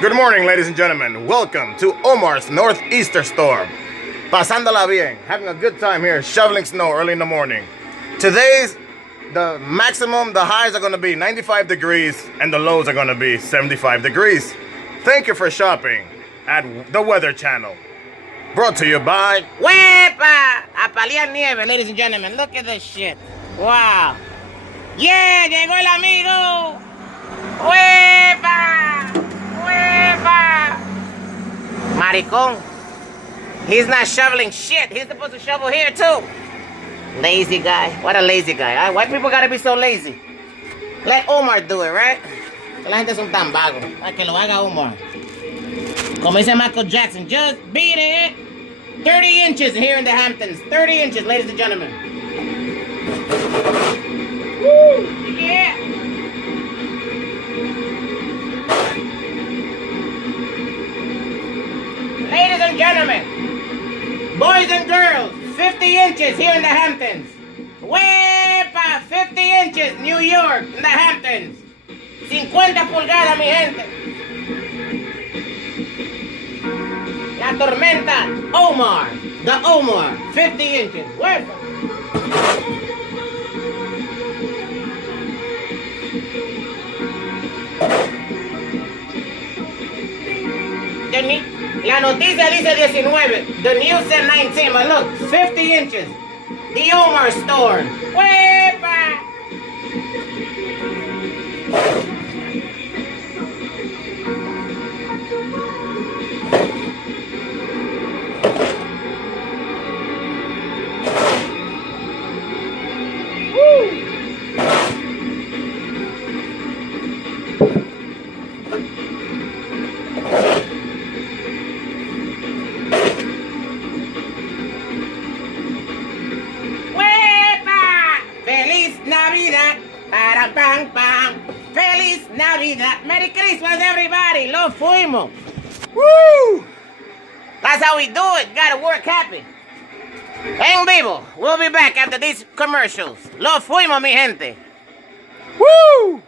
Good morning, ladies and gentlemen. Welcome to Omar's Northeaster Store. Pasándola bien, having a good time here, shoveling snow early in the morning. Today's the maximum, the highs are going to be 95 degrees and the lows are going to be 75 degrees. Thank you for shopping at the Weather Channel. Brought to you by ¡Huepa! A paliar nieve, ladies and gentlemen. Look at this shit. Wow. Yeah, llegó el amigo. ¡Huepa! ¡Huepa! Maricón. He's not shoveling shit. He's supposed to shovel here too. Lazy guy. What a lazy guy. Huh? Why people gotta be so lazy? Let Omar do it, right? La gente son tan vagos. Para que lo haga Omar. Como dice Michael Jackson, just beat it. 30 inches here in the Hamptons. 30 inches, ladies and gentlemen. Woo! Yeah! Ladies and gentlemen, boys and girls, 50 inches here in the Hamptons. ¡Huepa! 50 inches, New York, in the Hamptons. 50 pulgadas, mi gente. La tormenta Omar. The Omar. 50 inches. ¡Huepa! La noticia dice 19. The news said 19, but look, 50 inches. The Omar store. ¡Huepa! Navidad, para pam pam. Feliz Navidad. Merry Christmas, everybody. Lo fuimos. Woo! That's how we do it. Gotta work happy. En vivo. We'll be back after these commercials. Lo fuimos, mi gente. Woo!